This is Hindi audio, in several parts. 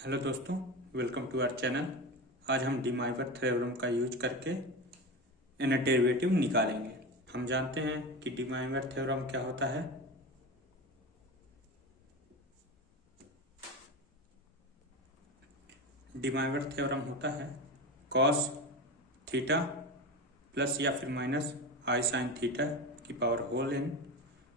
हेलो दोस्तों, वेलकम टू आवर चैनल। आज हम डिमाइवर थ्योरम का यूज करके इनर डेरिवेटिव निकालेंगे। हम जानते हैं कि डिमाइवर थ्योरम क्या होता है। डिमाइवर थ्योरम होता है कॉस थीटा प्लस या फिर माइनस आई साइन थीटा की power whole n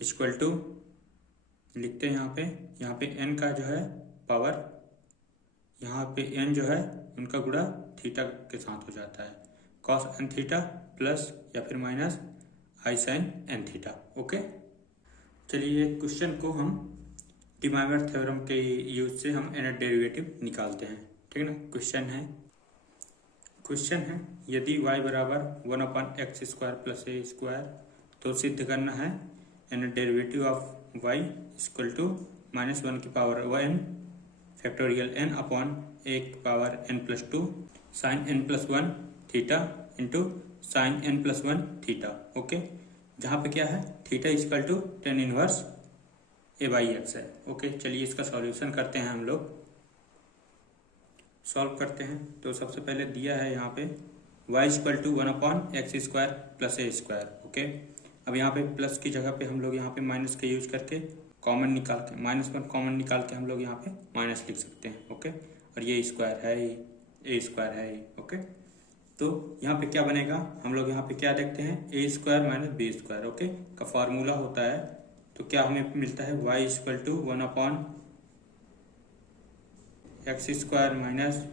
equal to, लिखते हैं यहाँ पे n का जो है पावर, यहाँ पे n जो है उनका गुणा थीटा के साथ हो जाता है, कॉस n थीटा प्लस या फिर minus i sign n theta. Okay, चलिए क्वेश्चन को हम डिमाइवर थ्योरम के यूज से हम इनर डेरिवेटिव निकालते हैं। ठीक है ना। क्वेश्चन है यदि y बराबर 1/x square plus a square, तो सिद्ध करना है nth derivative of y equal to -1 की power n factorial n upon a की पावर n+2 sine n+1 theta into sine n+1 theta. Okay, जहाँ पे क्या है theta equal to tan inverse a/x है। ओके, चलिए इसका सॉल्यूशन करते हैं। हम लोग सॉल्व करते हैं तो सबसे पहले दिया है यहाँ पे y equal to 1/x square plus a square. Okay, अब यहाँ पे प्लस की जगह पे हम लोग यहाँ पे माइनस का यूज करके कॉमन निकाल के -1 कॉमन निकाल के हम लोग यहाँ पे माइनस लिख सकते हैं। ओके, और ये स्क्वायर है, ए स्क्वायर है। ओके, तो यहाँ पे क्या बनेगा, हम लोग यहाँ पे क्या देखते हैं A square minus B square. Okay, का फार्मूला होता है, तो क्या हमें मिलता है y equal to 1/x square minus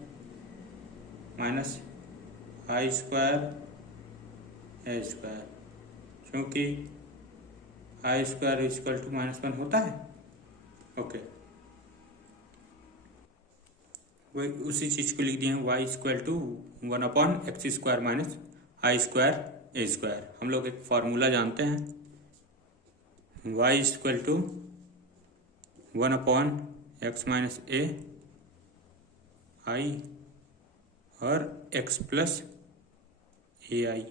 I square A square, क्योंकि आई स्क्वायर इक्वल टू -1 होता है। ओके, वही उसी चीज को लिख दिए हैं, y equal to 1/x square minus I square A square. हम लोग एक फॉर्मूला जानते हैं, y equal to 1/x minus A I और x plus A I.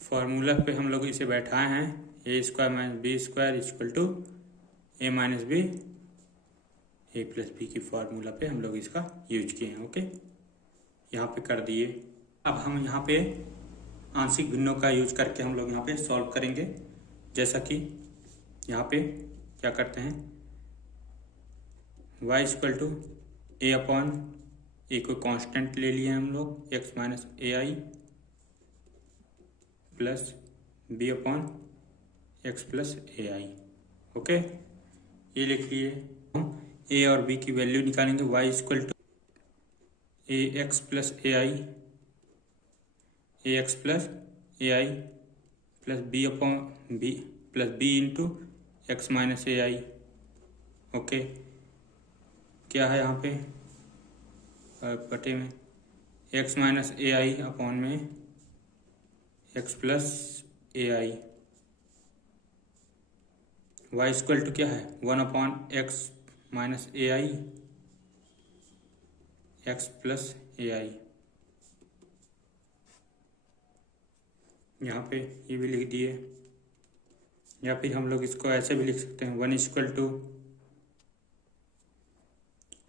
Formula पे हम लोग इसे बैठाए हैं, A square minus B square equal to A minus B, A plus B की फॉर्मूला पे हम लोग इसका यूज किए हैं। ओके, यहाँ पे कर दिए। अब हम यहाँ पे आंशिक भिन्नों का यूज करके हम लोग यहाँ पे सॉल्व करेंगे। जैसा कि यहाँ पे क्या करते हैं, y equal to A upon A को कांस्टेंट ले लिए हम लोग, x माइनस ए आई plus B upon X plus ए आई। ओके, ये लिख लिए। हम ए और बी की वैल्यू निकालेंगे, y equal to a x plus A i, a x plus A I plus B upon b plus b into x minus A I. Okay, क्या है यहाँ पे बटे में x minus A i upon में x plus A i. Y equal to क्या है 1/x minus A i x plus A i. यहाँ पे ये भी लिख दिए, या फिर हम लोग इसको ऐसे भी लिख सकते हैं, 1 इक्वल टू,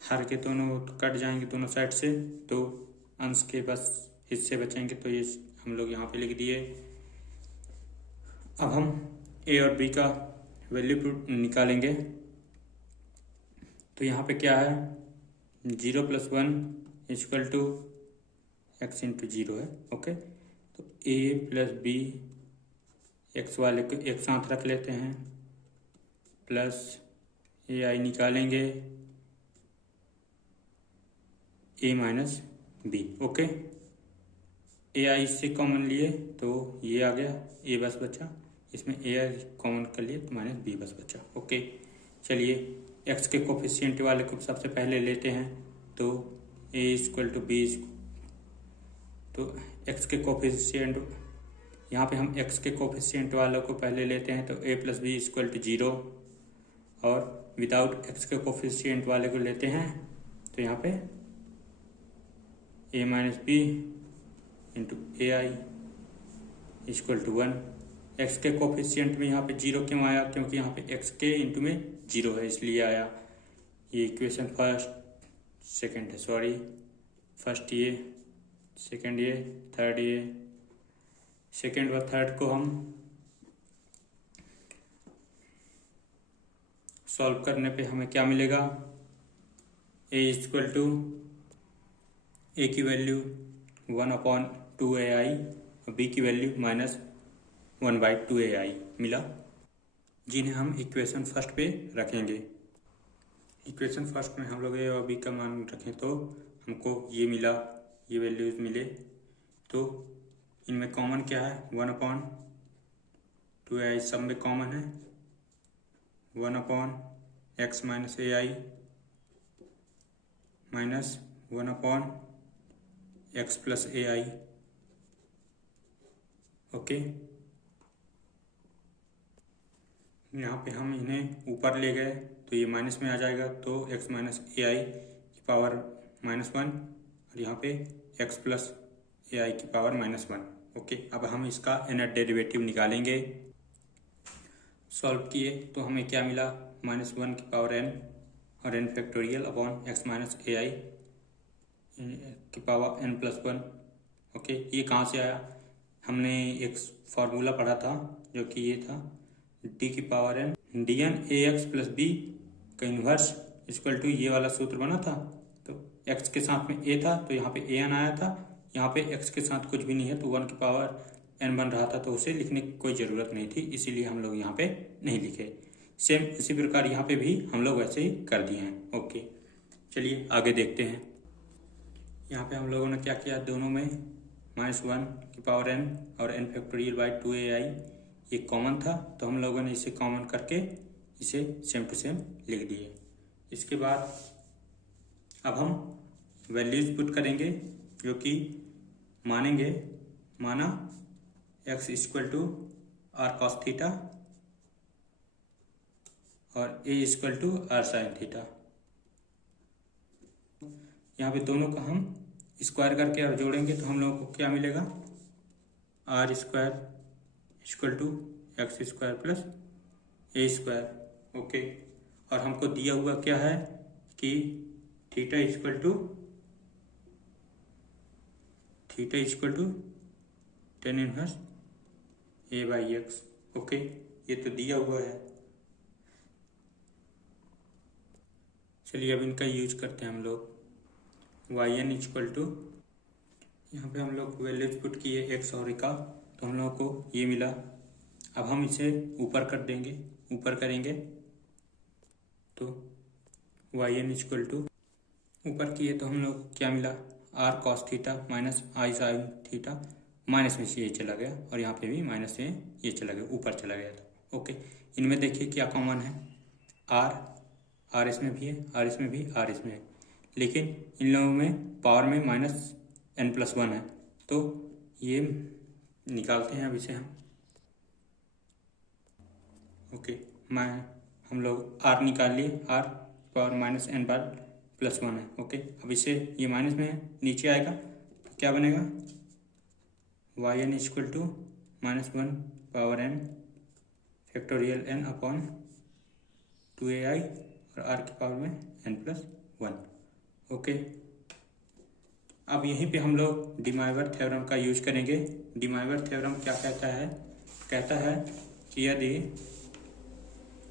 हर के दोनों कट जाएंगे दोनों साइड से, तो अंश के बस हिस्से बचेंगे, तो ये हम लोग यहाँ पे लिख दिए। अब हम ए और बी का वैल्यू निकालेंगे, तो यहाँ पे क्या है 0 + 1 इक्वल टू एक्स इंटू 0 है। ओके, तो ए प्लस बी, एक्स वाले को एक साथ रख लेते हैं, प्लस ए आई निकालेंगे ए माइनस बी। ओके, ए आई से कॉमन लिए तो ये आ गया, ए बस बचा, इसमें ए आई कॉमन कर लिए तो माइनस बी बस बचा। ओके, चलिए एक्स के कोफिशिएंट वाले को सबसे पहले लेते हैं, तो ए इक्वल टू बी, तो एक्स के कोफिशिएंट, यहाँ पे हम एक्स के कोफिशिएंट वालों को पहले लेते हैं, तो ए प्लस बी इक्वल टू 0, और विदाउट एक्स के कोफिशिएंट वाले को लेते हैं, तो यहाँ पे A minus B into A I equal to 1। X के कोफिशिएंट में यहाँ पे 0 क्यों आया, क्योंकि यहाँ पे एक्स के इंटू में 0 है, इसलिए आया। ये इक्वेशन फर्स्ट। सेकेंड है, सॉरी, फर्स्ट ये, सेकेंड ये, थर्ड ये। सेकेंड व थर्ड को हम सॉल्व करने पे हमें क्या मिलेगा, ए इक्वल टू ए की वैल्यू 1/2ai और बी की वैल्यू -1/2ai मिला, जिन्हें हम इक्वेशन फर्स्ट पे रखेंगे। इक्वेशन फर्स्ट में हम लोग ए और बी का मान रखें तो हमको ये मिला, ये वैल्यूज मिले। तो इनमें कॉमन क्या है, 1/2ai सब में कॉमन है, 1/x - ai minus 1/x + ai। Okay, यहाँ पे हम इन्हें ऊपर ले गए तो ये माइनस में आ जाएगा, तो x - ai की पावर -1 और यहाँ पे x + ai की पावर -1। ओके, अब हम इसका nth डेरिवेटिव निकालेंगे। सॉल्व किए तो हमें क्या मिला, -1 की पावर n और n factorial upon x - ai की पावर n+1। ओके, ये कहाँ से आया, हमने एक फार्मूला पढ़ा था जो कि ये था d की power n dn ax + b का इन्वर्स इक्वल टू ये वाला सूत्र बना था। तो x के साथ में a था तो यहाँ पे an आया था, यहाँ पे x के साथ कुछ भी नहीं है तो 1 की पावर n बन रहा था, तो उसे लिखने की कोई ज़रूरत नहीं थी, इसीलिए हम लोग यहाँ पे नहीं लिखे। सेम इसी प्रकार यहाँ पे भी हम लोग वैसे ही कर दिए हैं। ओके, चलिए आगे देखते हैं। यहाँ पे हम लोगों ने क्या किया, दोनों में -1 की पावर n और n फैक्टोरियल बाई 2ai ये कॉमन था, तो हम लोगों ने इसे कॉमन करके इसे सेम टू सेम लिख दिए। इसके बाद अब हम वैल्यूज पुट करेंगे, जो कि मानेंगे, माना x equal to r cos theta और a equal to r sin theta. यहाँ पे दोनों का हम स्क्वायर करके और जोड़ेंगे तो हम लोगों को क्या मिलेगा, r² equal to x² + a²। Okay, और हमको दिया हुआ क्या है कि theta equal to tan 1 a/x। Okay, ये तो दिया हुआ है। चलिए अब इनका यूज करते हैं हम लोग। yn इक्वल टू, यहाँ पे हम लोग वैल्यूज पुट किए x और का, तो हम लोगों को ये मिला। अब हम इसे ऊपर कर देंगे, ऊपर करेंगे तो yn इक्वल टू, ऊपर किए तो हम लोग को क्या मिला, r cos theta minus i sin theta, minus में से ये चला गया और यहाँ पे भी माइनस से ये चला गया, ऊपर चला गया था। ओके, इनमें देखिए क्या कॉमन है, r इसमें भी है, r इसमें भी, r इसमें है, लेकिन इन लोगों में पावर में -n+1 है, तो ये निकालते हैं अब इसे हम। ओके, हम लोग r निकाल लिए, r पावर -n/+1 है। ओके, अब इसे ये माइनस में है, नीचे आएगा तो क्या बनेगा, yn equal to -1 power n factorial n upon 2ai और r की पावर में n+1। ओके, अब यहीं पे हम लोग डिमाइवर थ्योरम का यूज करेंगे। डिमाइवर थ्योरम क्या कहता है, कहता है कि यदि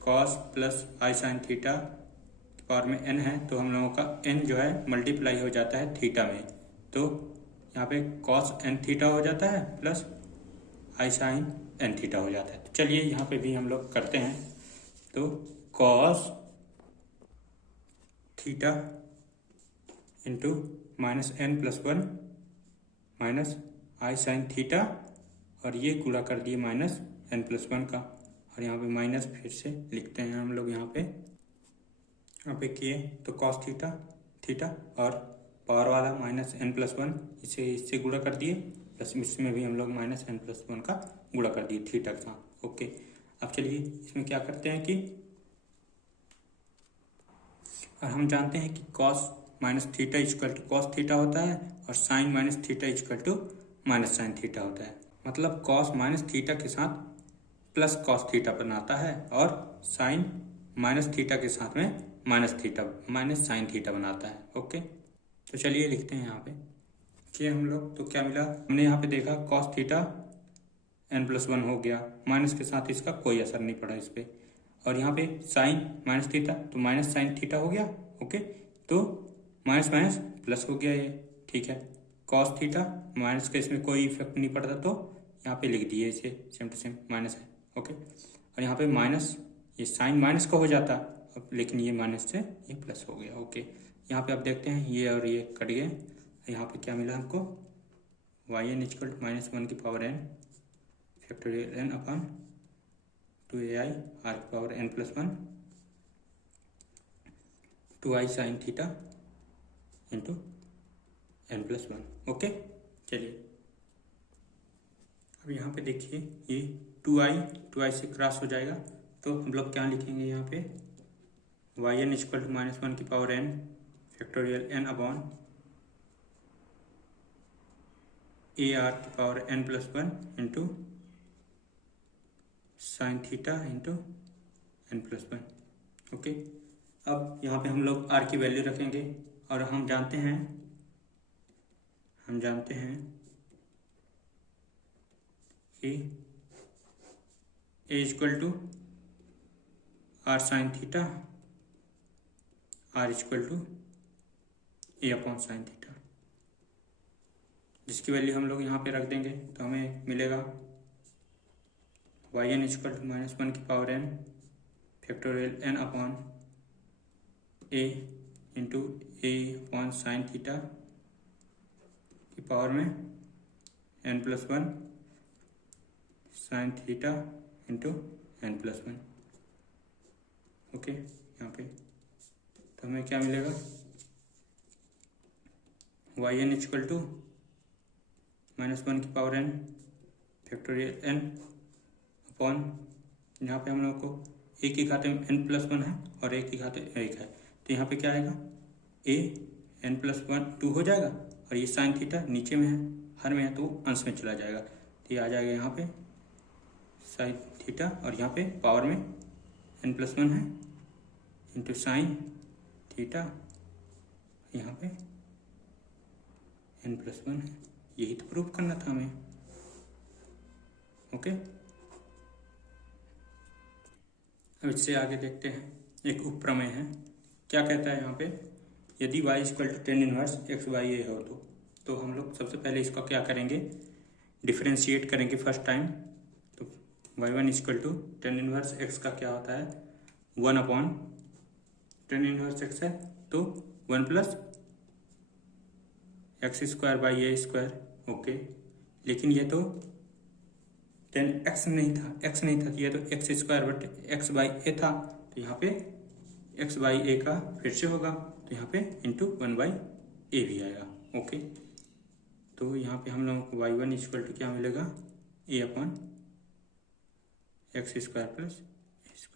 cos + i sin थीटा की पावर में n है तो हम लोगों का n जो है मल्टीप्लाई हो जाता है थीटा में, तो यहाँ पे cos n थीटा हो जाता है plus i sin n theta हो जाता है। तो चलिए यहाँ पे भी हम लोग करते हैं, तो cos theta into -n+1 minus i sin theta, और ये गुणा कर दिए -n+1 का, और यहाँ पे माइनस फिर से लिखते हैं हम लोग, यहाँ पे किए तो cos थीटा और पावर वाला -n+1 इसे इससे गुणा कर दिए, प्लस इसमें भी हम लोग -n+1 का गुणा कर दिए थीटा के साथ। ओके, अब चलिए इसमें क्या करते हैं कि, और हम जानते हैं कि cos -theta equal to cos theta होता है और sin -theta equal to -sin theta होता है। मतलब cos -थीटा के साथ प्लस cos थीटा बनाता है और sin -थीटा के साथ में minus theta minus sine theta बनाता है। ओके, तो चलिए लिखते हैं यहाँ पे कि हम लोग तो क्या मिला, हमने यहाँ पे देखा कॉस थीटा n+1 हो गया, माइनस के साथ इसका कोई असर नहीं पड़ा इस पर, और यहाँ पे साइन माइनस थीटा तो माइनस साइन थीटा हो गया। ओके, तो माइनस माइनस प्लस हो गया ये, ठीक है। कॉस थीटा माइनस का इसमें कोई इफेक्ट नहीं पड़ता तो यहाँ पे लिख दिए इसे सेम टू सेम माइनस है। ओके, और यहाँ पे माइनस ये साइन माइनस का हो जाता अब, लेकिन ये माइनस से ये प्लस हो गया। ओके, यहाँ पे आप देखते हैं ये और ये कट गए, यहाँ पे क्या मिला हमको, yn इक्वल टू -1 की power n factorial n upon 2ai r की power n+1 2i sine theta into n+1। Okay, चलिए अब यहाँ पे देखिए ये 2i से क्रॉस हो जाएगा, तो हम लोग क्या लिखेंगे यहाँ पे, yn इक्वल टू -1 की power n factorial n upon ar की power n+1 into sine theta into n+1। Okay, अब यहाँ पे हम लोग r की वैल्यू रखेंगे और हम जानते हैं कि a equal to r sine theta r equal to a upon sine theta, जिसकी वैल्यू हम लोग यहाँ पे रख देंगे तो हमें मिलेगा yn इक्वल टू -1 की power n factorial n upon a into a upon sine theta की पावर में n+1 sine theta into n+1। Okay, यहाँ पे तो हमें क्या मिलेगा, yn इक्वल टू -1 की power n factorial n upon, यहाँ पे हम लोग को a की घात में n+1 है और a की घात 1 है, तो यहाँ पे क्या आएगा a n+1 2 हो जाएगा, और ये साइन थीटा नीचे में है, हर में है तो अंश में चला जाएगा, तो ये आ जाएगा यहाँ पे साइन थीटा, और यहाँ पे पावर में n+1 है इंटू साइन थीटा, यहाँ पे n+1 है। यही तो प्रूफ करना था हमें। ओके, अब इससे आगे देखते हैं, एक उपप्रमेय है, क्या कहता है यहाँ पे, यदि y equal to tan inverse x/a हो तो हम लोग सबसे पहले इसका क्या करेंगे, डिफरेंशिएट करेंगे फर्स्ट टाइम। तो y1 equal to tan inverse x का क्या होता है, 1 अपॉन tan इनवर्स x है तो 1 प्लस x²/a²। ओके, लेकिन ये तो tan x नहीं था, ये तो x² x/a था, तो यहाँ पे x/a का फिर से होगा, तो यहाँ पे इंटू 1/a भी आएगा। ओके, तो यहाँ पे हम लोगों को y1 इक्वल टू क्या मिलेगा, a upon x² plus a²,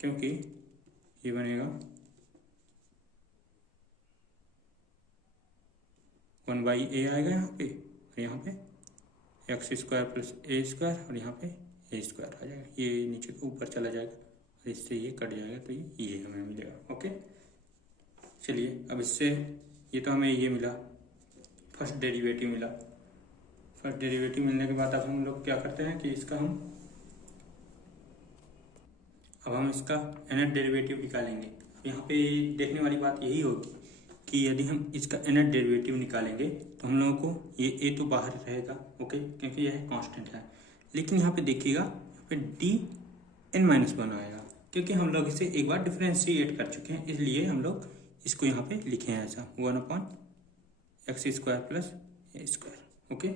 क्योंकि ये बनेगा 1/a आएगा यहाँ पे, और यहाँ पे x² प्लस a² और यहाँ पे a² आ जाएगा, ये नीचे के ऊपर चला जाएगा और इससे ये कट जाएगा, तो ये हमें मिलेगा। ओके, चलिए अब इससे ये तो हमें ये मिला, फर्स्ट डेरिवेटिव मिला। फर्स्ट डेरिवेटिव मिलने के बाद अब हम लोग क्या करते हैं कि इसका हम इसका nth डेरिवेटिव निकालेंगे। यहाँ पे देखने वाली बात यही होगी कि यदि हम इसका nth डेरिवेटिव निकालेंगे तो हम लोगों को ये a तो बाहर रहेगा, ओके, क्योंकि यह कांस्टेंट है, लेकिन यहाँ पे देखिएगा यहाँ पे dn-1 आएगा, क्योंकि हम लोग इसे एक बार डिफरेंशिएट कर चुके हैं, इसलिए हम लोग इसको यहाँ पे लिखे हैं ऐसा 1 upon x² plus a²। Okay,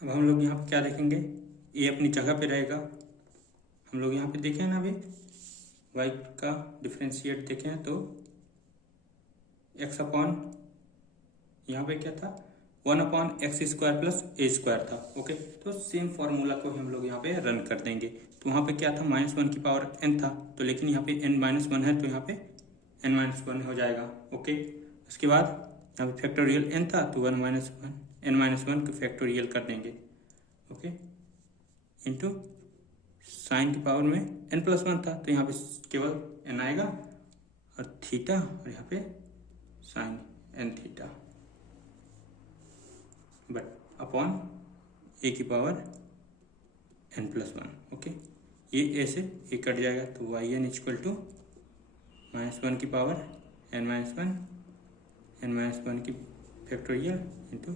अब हम लोग यहाँ पे क्या देखेंगे, a अपनी जगह पे रहेगा। हम लोग यहाँ पे देखें ना, अभी y का डिफरेंशिएट देखें तो x अपॉन यहाँ पे क्या था, 1 अपॉन x² प्लस a² था। ओके, तो सेम फॉर्मूला को हम लोग यहाँ पे रन कर देंगे, तो वहाँ पे क्या था, -1 की पावर n था, तो लेकिन यहाँ पे n-1 है तो यहाँ पे n-1 हो जाएगा। ओके, उसके बाद यहाँ पे फैक्टोरियल n था तो n-1 को फैक्टोरियल कर देंगे। ओके, इंटू साइन की पावर में n+1 था, तो यहाँ पे केवल n आएगा और थीटा, और यहाँ पे sine n theta, but upon A की पावर n+1। ओके, ये a से ए कट जाएगा, तो yn इक्वल टू -1 की पावर n-1 की फैक्टोरियल इंटू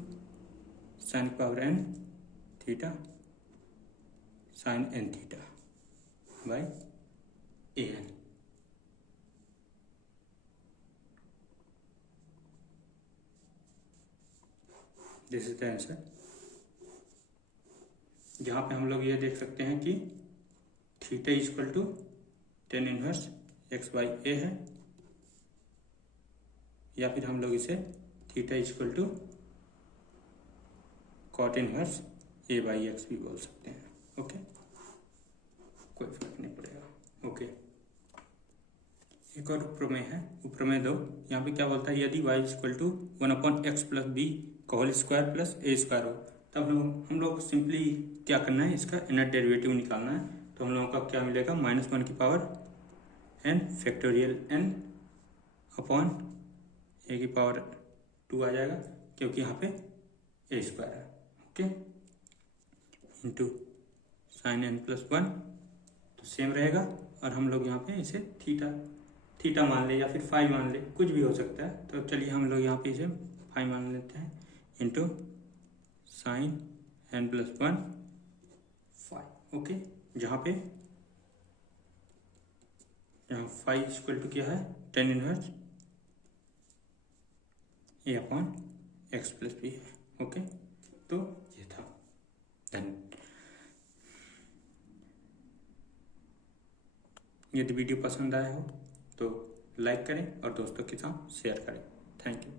साइन की power n theta sine n theta by an। This is the answer. जहाँ पे हम लोग ये देख सकते हैं कि theta equal to tan inverse x/a है, या फिर हम लोग इसे theta equal to cot inverse a/x भी बोल सकते हैं। ओके, कोई फर्क नहीं पड़ेगा। ओके, एक और उपप्रमेय है, उपप्रमेय 2। यहाँ पे क्या बोलता है, यदि y equal to 1/x + b का होल स्क्वायर प्लस a² हो, तब हम लोग सिंपली क्या करना है, इसका इनर डेरिवेटिव निकालना है। तो हम लोगों का क्या मिलेगा, -1 की power n factorial n upon a की पावर 2 आ जाएगा, क्योंकि यहाँ पे a² है। ओके, इंटू साइन n+1, तो सेम रहेगा, और हम लोग यहाँ पे इसे थीटा मान ले या फिर फाई मान ले, कुछ भी हो सकता है। तो चलिए हम लोग यहाँ पे इसे फाई मान लेते हैं, into sine n+1 phi. Okay, जहाँ पे यहाँ फाई इक्वल टू क्या है, tan इनवर्स a/x + b है। ओके, तो ये था। यदि वीडियो पसंद आया हो तो लाइक करें और दोस्तों के साथ शेयर करें। Thank you.